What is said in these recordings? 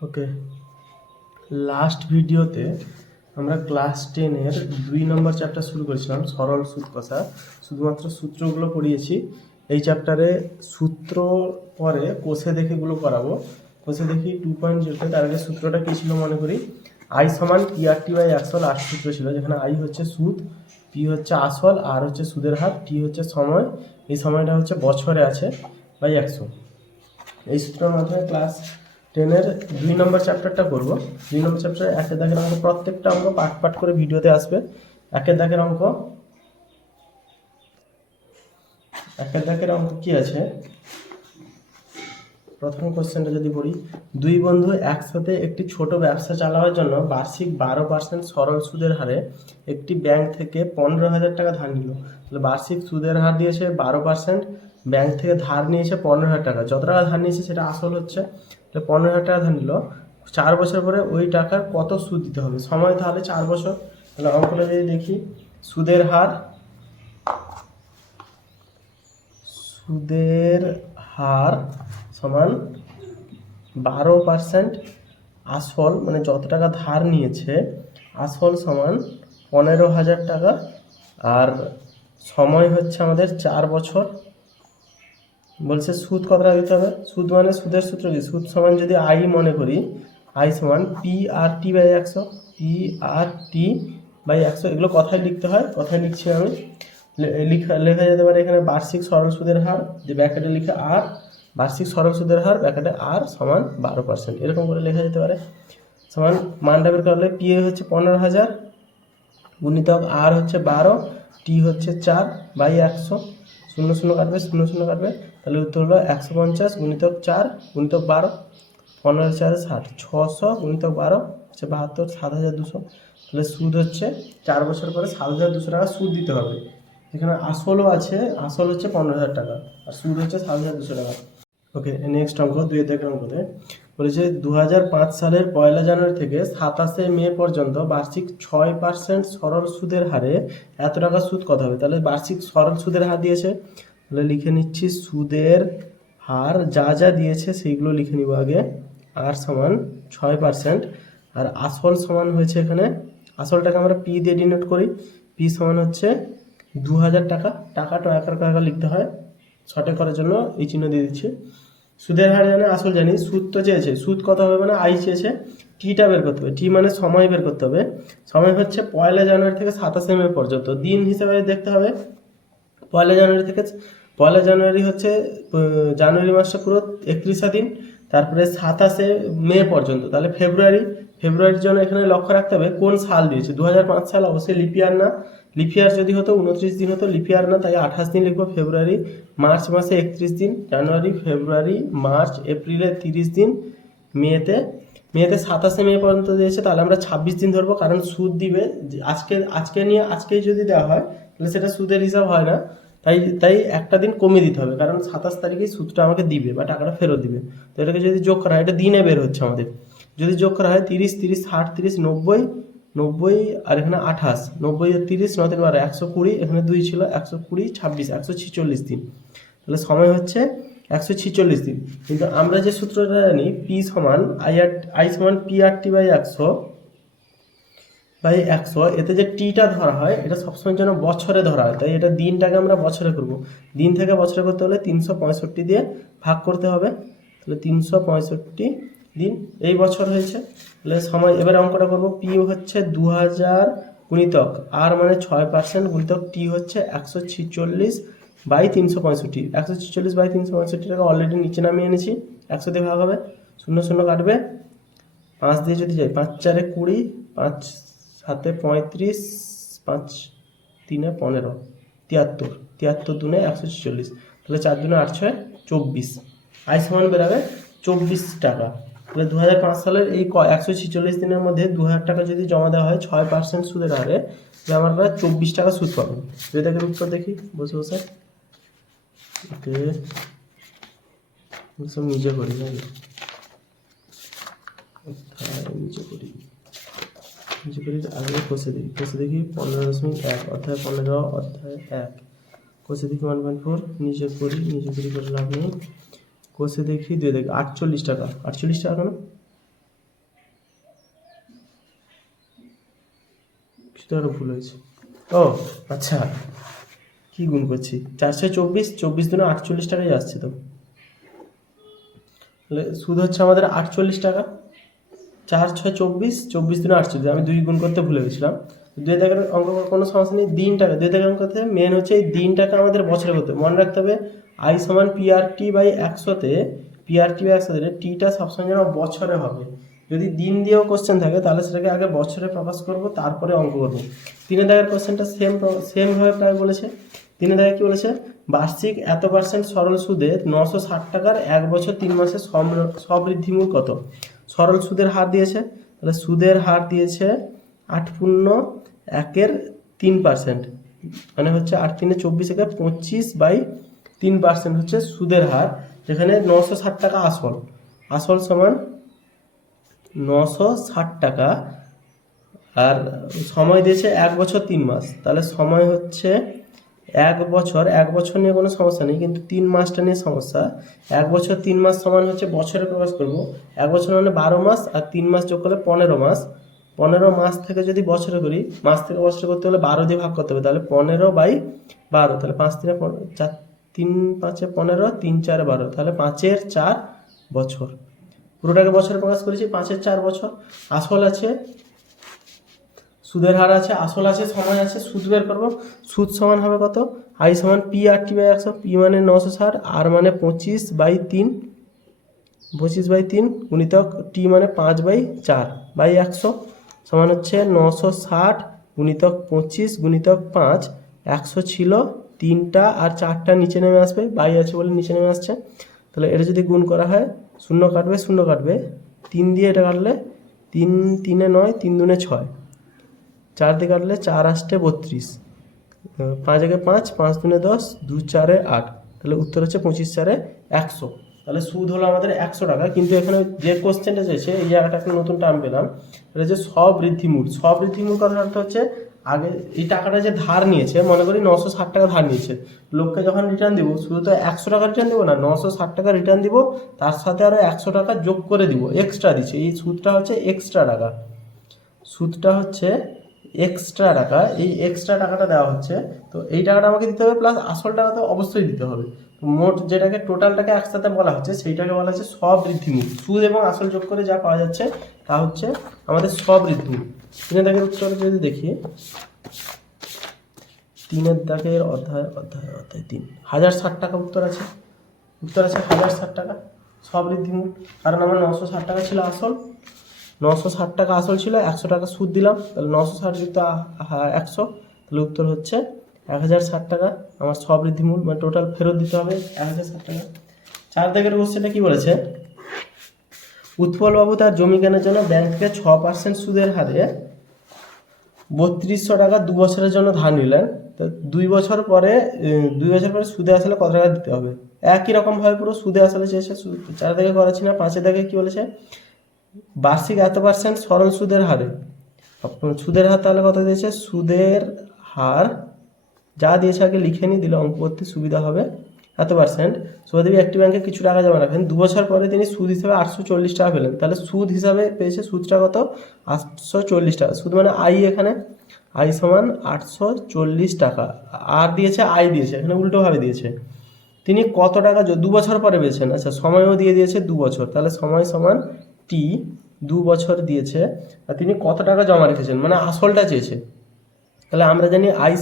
ওকে, last ভিডিওতে আমরা class 10-এর 2 নম্বর chapter শুরু করেছিলাম, সরল সুদ কষা। শুধুমাত্র সূত্রগুলো পড়িয়েছি। এই চ্যাপ্টারে সূত্র পরে কোষে দেখেগুলো করাবো। কোষে দেখি 2.0-তে তার আগে সূত্রটা কী ছিল মনে করি। আই সমান PRT/100 লাস্ট সূত্র ছিল, যেখানে আই হচ্ছে সুদ, পি হচ্ছে আসল, আর হচ্ছে সুদের হার, টি হচ্ছে সময়। এই সময়টা হচ্ছে বছরে আছে বাই 100। এই সূত্রের মাধ্যমে ক্লাস 10-এর 2 নম্বর চ্যাপ্টারটা করবো। 2 নম্বর চ্যাপ্টারে একের দাগের অঙ্ক, প্রত্যেকটা অঙ্ক পার্ট পার্ট করে ভিডিওতে আসবে। একের দাগের অঙ্ক কি আছে, প্রথম কোশ্চেনটা যদি পড়ি, দুই বন্ধু একসাথে একটি ছোট ব্যবসা চালানোর জন্য বার্ষিক 12% সরল সুদের হারে একটি ব্যাংক থেকে 15,000 টাকা ধার নিল। তাহলে বার্ষিক সুদের হার দিয়েছে 12%, ব্যাংক থেকে ধার নিয়েছে 15,000 টাকা। যত টাকা ধার নিয়েছে সেটা আসল হচ্ছে, তাহলে 15,000 টাকা ধার নিল। 4 বছর পরে ওই টাকার কত সুদ দিতে হবে, সময় তাহলে 4 বছর। তাহলে অঙ্কটা যদি দেখি, সুদের হার সমান 12% আসল, মানে যত টাকা ধার নিয়েছে আসল সমান 15,000 টাকা, আর সময় হচ্ছে আমাদের 4 বছর। বলছে সুদ কত টাকা দিতে হবে। সুদ মানে সুদের সূত্র কি, সুদ সমান যদি আই মনে করি, আই সমান PRT/100, PRT/100। এগুলো কথায় লিখতে হয়, কথায় লিখছি আমি। লেখা যেতে পারে এখানে বার্ষিক সরল সুদের হার, যে ব্র্যাকেটে লিখে আর, বার্ষিক সরল সুদের হার ব্র্যাকেটে আর সমান 12%, এরকম করে লেখা যেতে পারে। সমান মানটা বের করলে পি হচ্ছে 15,000 গুণিতক আর হচ্ছে 12, টি হচ্ছে 4 বাই 100, 0 0 কাটবে, 0 0 কাটবে, তাহলে উত্তর হলো 150 গুণিতক 4 গুণিতক 12, 15 4 60, 600 গুণিতক 12 হচ্ছে 72, 7,200। তাহলে সুদ হচ্ছে 4 বছর পরে 7,200 টাকা সুদ দিতে হবে। এখানে আসলও আছে, আসল হচ্ছে 15,000 টাকা আর সুদ হচ্ছে 7,200 টাকা। ওকে, নেক্সট অঙ্ক, 2 থেকে অঙ্কতে বলেছে 2005 সালের 1 জানুয়ারি থেকে 27 মে পর্যন্ত বার্ষিক 6% সরল সুদের হারে এত টাকা সুদ কত হবে। তাহলে বার্ষিক সরল সুদের হার দিয়েছে, তাহলে লিখে নিচ্ছি সুদের হার যা যা দিয়েছে সেইগুলো লিখে নিব আগে। আর সমান 6%, আর আসল সমান হয়েছে এখানে, আসলটাকে আমরা পি দিয়ে ডিনোট করি, পি সমান হচ্ছে 2,000 টাকা। টাকাটা একার টাকা লিখতে হয়, সঠিক করার জন্য এই চিহ্ন দিয়ে দিচ্ছি। সুদের হার জানি, আসল জানি, সুদ তো চেয়েছে, সুদ কত হবে মানে আই চেয়েছে, টিটা বের করতে হবে, টি মানে সময় বের করতে হবে। সময় হচ্ছে 1 জানুয়ারি থেকে 27 মে পর্যন্ত, দিন হিসেবে দেখতে হবে। 1 জানুয়ারি থেকে 1 জানুয়ারি হচ্ছে জানুয়ারি মাসটা পুরো 31টা দিন, তারপরে 27 মে পর্যন্ত, তাহলে ফেব্রুয়ারির জন্য এখানে লক্ষ্য রাখতে হবে কোন সাল দিয়েছে। 2005 সাল, অবশ্যই লিপিয়ার না। লিপিয়ার যদি হতো 29 দিন হতো, লিপিয়ার না, তাই 28 দিন লিখবো। ফেব্রুয়ারি, মার্চ মাসে 31 দিন, জানুয়ারি, ফেব্রুয়ারি, মার্চ, এপ্রিলে 30 দিন, মেতে 27 মে পর্যন্ত দিয়েছে, তাহলে আমরা 26 দিন ধরবো, কারণ সুদ দিবে আজকেই যদি দেওয়া হয় তাহলে সেটা সুদের হিসাব হয় না। তাই একটা দিন কমিয়ে দিতে হবে, কারণ 27 তারিখেই সুদটা আমাকে দিবে বা টাকাটা ফেরত দিবে। তো এটাকে যদি যোগ করা হয়, এটা দিনে বের হচ্ছে আমাদের, যদি যোগ করা হয় 30 30 60 30 90, আর এখানে 28, 90 আর 30 9 3 12, 120, এখানে 2 ছিল, 120 26 146 দিন, তাহলে সময় হচ্ছে 146 দিন। কিন্তু আমরা যে সূত্রটা জানি, পি সমান আই সমান PRT/100, এতে যে টিটা ধরা হয় এটা সবসময় যেন বছরে ধরা হয়, তাই এটা দিনটাকে আমরা বছরে করব। দিন থেকে বছরে করতে হলে 365 দিয়ে ভাগ করতে হবে, তাহলে 365 দিন এই বছর হয়েছে। তাহলে সময়, এবারে অঙ্কটা করব। পি হচ্ছে 2000 গুণিতক আর মানে 6% গুণিতক টি হচ্ছে 146 বাই 365, 146 বাই 365 টাকা অলরেডি নিচে নামিয়ে এনেছি। 100 দিয়ে ভাগ হবে, 0 0 কাটবে, 5 দিয়ে যদি যাই, 5 4 20, 5 7 35, 5 3 15, 73, 73 দুনে 146, তাহলে 4 দুনে 8 6 24, আই সমান বেরাবে 24 টাকা। তাহলে 2005 সালের এই 146 দিনের মধ্যে 2,000 টাকা যদি জমা দেওয়া হয় 6% সুদের হারে, তাহলে আমরা 24 টাকা সুদ পাবো। এটাকে উত্তর দেখি বসে বসে। ওকে, সব নিজে করি, নিচে করি আগে কষে দেখি 15.1 অধ্যায় 15 অধ্যায় 1 কষে দেখি 1.4, নিচে করি করে লাভ নেই। কষে দেখি 2 দেখি 48 টাকা, 48 টাকা কেন, কিছু একটা ভুল হয়েছে। ও আচ্ছা, কি গুণ করছি, 424, 24 দুনে 48 টাকাই আসছে তো। তাহলে সুদ হচ্ছে আমাদের 48 টাকা। 4 6 24, 24 দুনে 48, আমি 2 গুণ করতে ভুলে গেছিলাম। 2 দাগের অঙ্ক কোনো সমস্যা নেই, দিনটাকে 2 দাগের অঙ্ক করতে মেন হচ্ছে এই দিনটাকে আমাদের বছরে করতে মনে রাখতে হবে। আই সমান পিআরটি বাই 100-তে, পিআরটি বাই 100-তে টিটা সবসময় যেন বছরে হবে। যদি দিন দিয়েও কোশ্চেন থাকে তাহলে সেটাকে আগে বছরে প্রকাশ করব, তারপরে অঙ্ক করব। 3 দাগের কোশ্চেনটা সেমভাবে প্রায় বলেছে। 3 দাগে কি বলেছে, বার্ষিক এত % সরল সুদে 960 টাকার 1 বছর 3 মাসের সবৃদ্ধিমূল কত। সরল সুদের হার দিয়েছে, তাহলে সুদের হার দিয়েছে 8.1/3, মানে হচ্ছে 8×3=24, 25/3% হচ্ছে সুদের হার। যেখানে 960 টাকা আসল সমান 960 টাকা, আর সময় দিয়েছে 1 বছর 3 মাস। তাহলে সময় হচ্ছে 1 বছর, 1 বছর নিয়ে কোনো সমস্যা নেই, কিন্তু 3 মাসটা নিয়ে সমস্যা। 1 বছর 3 মাস সমান হচ্ছে বছরে প্রকাশ করব। 1 বছর মানে 12 মাস, আর 3 মাস যোগ করলে 15 মাস। 15 মাস থেকে যদি বছরে করি, মাস থেকে বছরে করতে হলে 12 দিয়ে ভাগ করতে হবে, তাহলে 15/12, তাহলে 5 3 4, 3 5 15, 3 4 12, তাহলে 5-এর 4 বছর। পুরোটাকে বছরে প্রকাশ করেছি, 5-এর 4 বছর। আসল আছে, সুদের হার আছে, আসল আছে, সময় আছে, সুদ বের করবো। সুদ সমান হবে কত, আই সমান পিআরটি বাই 100, পি মানে 960, আর মানে 25/3, 25/3 গুণিতক টি মানে 5/4/100, সমান হচ্ছে 960 গুণিতক 25 গুণিতক 5, 100 ছিল, 3টা আর 4টা নিচে নেমে আসবে, বাই আছে বলে নিচে নেমে আসছে। তাহলে এটা যদি গুণ করা হয়, শূন্য কাটবে, 3 দিয়ে এটা কাটলে 3 3 9, 3 2 6, 4 দিয়ে কাটলে 4 8 32, 5 1 5, 5 2 10, 2 4 8, তাহলে উত্তর হচ্ছে 25/4 100। তাহলে সুদ হলো আমাদের 100 টাকা। কিন্তু এখানে যে কোশ্চেনটা চাইছে, এই জায়গাটা একটা নতুন টার্ম পেলাম, এটা হচ্ছে স্ববৃদ্ধিমূল। স্ববৃদ্ধিমূল কথার অর্থ হচ্ছে, আগে এই টাকাটা যে ধার নিয়েছে, মনে করি 960 টাকা ধার নিয়েছে, লোককে যখন রিটার্ন দিব, শুধু তো 100 টাকা রিটার্ন দিব না, 960 টাকা রিটার্ন দিব, তার সাথে আরও 100 টাকা যোগ করে দিব, এক্সট্রা দিচ্ছে। এই সুদটা হচ্ছে এক্সট্রা টাকা, সুদটা হচ্ছে এক্সট্রা টাকা, এই এক্সট্রা টাকাটা দেওয়া হচ্ছে। তো এই টাকাটা আমাকে দিতে হবে, প্লাস আসল টাকা তো অবশ্যই দিতে হবে। মোট যেটাকে টোটালটাকে একসাথে বলা হচ্ছে, সেইটাকে বলা হচ্ছে স্ববৃদ্ধিমূল। সুদ এবং আসল যোগ করে যা পাওয়া যাচ্ছে তা হচ্ছে আমাদের স্ববৃদ্ধিমূল। 3 দাগের উত্তর যদি দেখি, 3 দাগের অধ্যায় 3, 1060 টাকা উত্তর আছে। 1060 টাকা স্ববৃদ্ধিমূল, কারণ আমার 960 টাকা ছিল আসল, 960 টাকা আসল ছিল, 100 টাকা সুদ দিলাম, তাহলে 960 যুক্ত 100, তাহলে উত্তর হচ্ছে 1060 টাকা আমার স্ববৃদ্ধিমূল, মানে টোটাল ফেরত দিতে হবে 1060 টাকা। 4 দাগের কোশ্চেনটা কি বলেছে, উৎপলবাবু তার জমি কেনার জন্য ব্যাংক থেকে 6% সুদের হারে 3200 টাকা 2 বছরের জন্য ধার নিলেন। তো 2 বছর পরে সুদে আসলে কত টাকা দিতে হবে। একই রকমভাবে পুরো সুদে আসলে চেয়েছে। 4 দাগে করাচ্ছি না। 5 দাগে কি বলেছে, বার্ষিক এত % সরল সুদের হারে, সুদের হার তাহলে কত দিয়েছে, সুদের হার যা দিয়েছে আগে লিখে নিই, দিলে অঙ্ক করতে সুবিধা হবে। এত %, সুদেবী একটি ব্যাংকে কিছু টাকা জমা রাখেন, 2 বছর পরে তিনি সুদ হিসাবে 840 টাকা পেলেন। তাহলে সুদ হিসাবে পেয়েছে, সুদটা কত, 840 টাকা। সুদ মানে আই, এখানে আই সমান 840 টাকা, আর দিয়েছে আই দিয়েছে, এখানে উল্টোভাবে দিয়েছে। তিনি কত টাকা 2 বছর পরে পেয়েছেন, আচ্ছা সময়ও দিয়ে দিয়েছে 2 বছর, তাহলে সময় সমান টি, 2 বছর দিয়েছে, আর তিনি কত টাকা জমা রেখেছেন, মানে আসলটা চেয়েছে। তাহলে আমরা জানি আই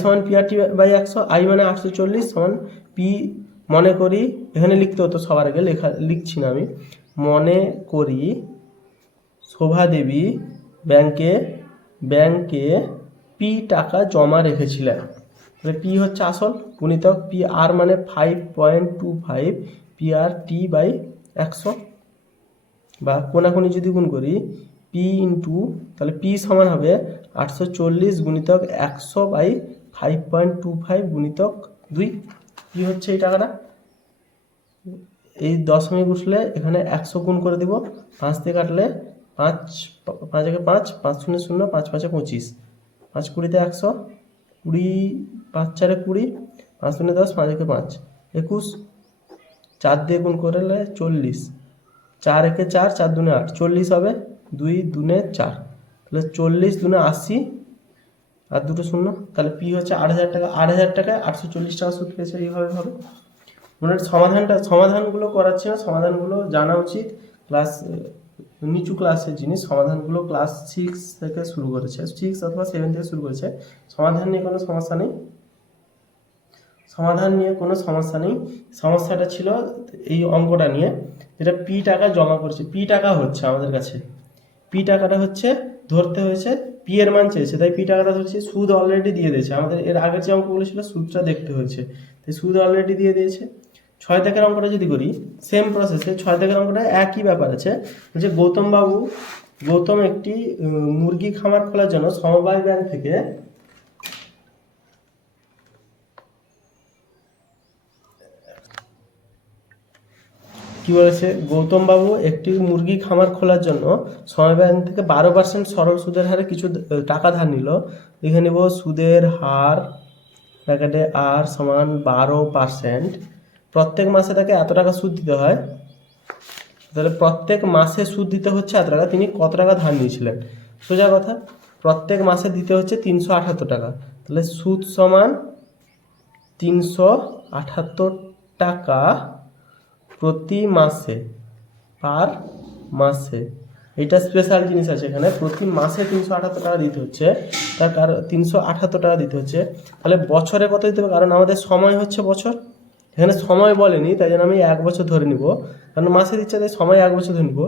সমান পিআরটি বাই 100, আই মানে 840 সমান পি, মনে করি, এখানে লিখতে হতো সবার আগে, লিখছি না আমি, মনে করি শোভা দেবী ব্যাংকে পি টাকা জমা রেখেছিলেন। তাহলে পি হচ্ছে আসল, গুণিতক পি আর মানে 5.25 পিআর টি বাই 100, বা কোনাকুনি যদি গুণ করি, পি ইন্টু, তাহলে পি সমান হবে 840 গুণিতক 100/5.25 গুণিতক 2। পি হচ্ছে এই টাকাটা। এই দশমিক উঠলে এখানে 100 গুণ করে দিব, 5 দিয়ে কাটলে 5 5 একে 5, 5 0 0, 5 5 25, 5 20 100, 20 5 4 20, 5 0 10, 5 একে 5 21, 4 দিয়ে গুণ করলে 40, 4 একে 4, 4 2 8, 40 হবে, 2 2 4, তাহলে 40 2 80, আর দুটো শূন্য, তাহলে পি হচ্ছে 8,000 টাকা, 8,000 টাকায় 840 টাকা সুদ পেয়েছে। এইভাবে হবে। মানে সমাধানগুলো করাচ্ছি না, সমাধানগুলো জানা উচিত। ক্লাস নিচু ক্লাসের জিনিস, সমাধানগুলো ক্লাস 6 থেকে শুরু করেছে, 6 অথবা 7 থেকে শুরু করেছে। সমাধান নিয়ে কোনো সমস্যা নেই, সমস্যাটা ছিল এই অঙ্কটা নিয়ে, যেটা পি টাকা জমা করছে, পি টাকা হচ্ছে আমাদের কাছে, পি টাকাটা হচ্ছে ধরতে হয়েছে, পি এর মান চেয়েছে, তাই পি টাকাটা ধরছি। সুদ অলরেডি দিয়ে দিয়েছে আমাদের, এর আগের যে অঙ্কগুলো ছিল সুদটা দেখতে হয়েছে, তাই সুদ অলরেডি দিয়ে দিয়েছে। 6 দাগের অঙ্কটা যদি করি সেম প্রসেসে, 6 দাগের অঙ্কটা একই ব্যাপার আছে। যে গৌতম একটি মুরগি খামার খোলার জন্য সমবায় ব্যাংক থেকে কি বলেছে, গৌতম বাবু একটি মুরগি খামার খোলার জন্য সমবায় ব্যাংক থেকে 12% সরল সুদের হারে কিছু টাকা ধার নিল। লিখে নেব সুদের হার ব্র্যাকেটে আর সমান 12%। প্রত্যেক মাসে তাকে এত টাকা সুদ দিতে হয়, তাহলে প্রত্যেক মাসে সুদ দিতে হচ্ছে এত টাকা। তিনি কত টাকা ধার নিয়েছিলেন? সোজা কথা, প্রত্যেক মাসে দিতে হচ্ছে 378 টাকা, তাহলে সুদ সমান 378 টাকা প্রতি মাসে, পার মাসে। এটা স্পেশাল জিনিস আছে এখানে, প্রতি মাসে 378 টাকা দিতে হচ্ছে, তার কারণ 378 টাকা দিতে হচ্ছে। তাহলে বছরে কত দিতে হবে? কারণ আমাদের সময় হচ্ছে বছর, এখানে সময় বলেনি, তাই জন্য আমি 1 বছর ধরে নিব, কারণ মাসে দিচ্ছে তাই সময় 1 বছর ধরে নিব।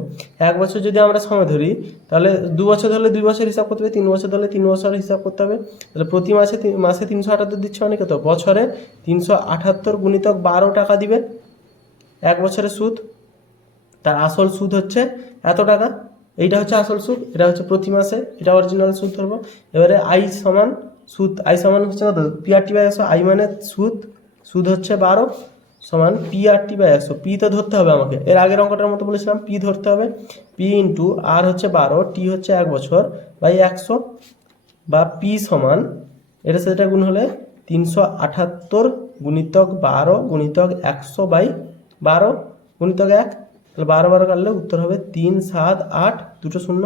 1 বছর যদি আমরা সময় ধরি, তাহলে 2 বছর ধরলে 2 বছর হিসাব করতে হবে, 3 বছর ধরলে 3 বছর হিসাব করতে হবে। তাহলে প্রতি মাসে 378 দিচ্ছে, মানে কত? বছরে 378 গুণিতক 12 টাকা দিবে 1 বছরের সুদ। তার আসল সুদ হচ্ছে এত টাকা, এইটা হচ্ছে আসল সুদ, এটা হচ্ছে প্রতি মাসে, এটা অরিজিনাল সুদ ধরবো। এবারে আই সমান সুদ, আই সমান হচ্ছে কত? PRT/100, আই মানে সুদ হচ্ছে 12 সমান PRT/100। পি তো ধরতে হবে আমাকে, এর আগের অঙ্কটার মতো বলেছিলাম পি ধরতে হবে। পি ইন্টু আর হচ্ছে 12, টি হচ্ছে 1 বছর বাই 100, বা পি সমান এটার সাথে এটা গুণ হলে 378 গুণিতক 12 গুণিতক 100 বাই 12 গুণিতক 1, তাহলে 12 কাটলে উত্তর হবে 3, 7, 8, দুটো শূন্য।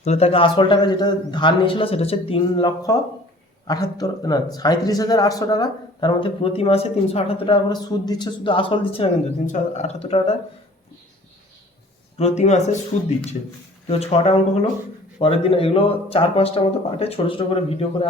তাহলে তাকে আসল টাকা যেটা ধার নিয়েছিল সেটা হচ্ছে 3,38,800 টাকা। তার মধ্যে প্রতি মাসে 378 টাকা করে সুদ দিচ্ছে, শুধু আসল দিচ্ছে না কিন্তু, 378 টাকাটা প্রতি মাসে সুদ দিচ্ছে। তো 6টা অঙ্ক হলো। পরের দিন এগুলো 4-5টা মতো পার্টে ছোটো ছোটো করে ভিডিও করে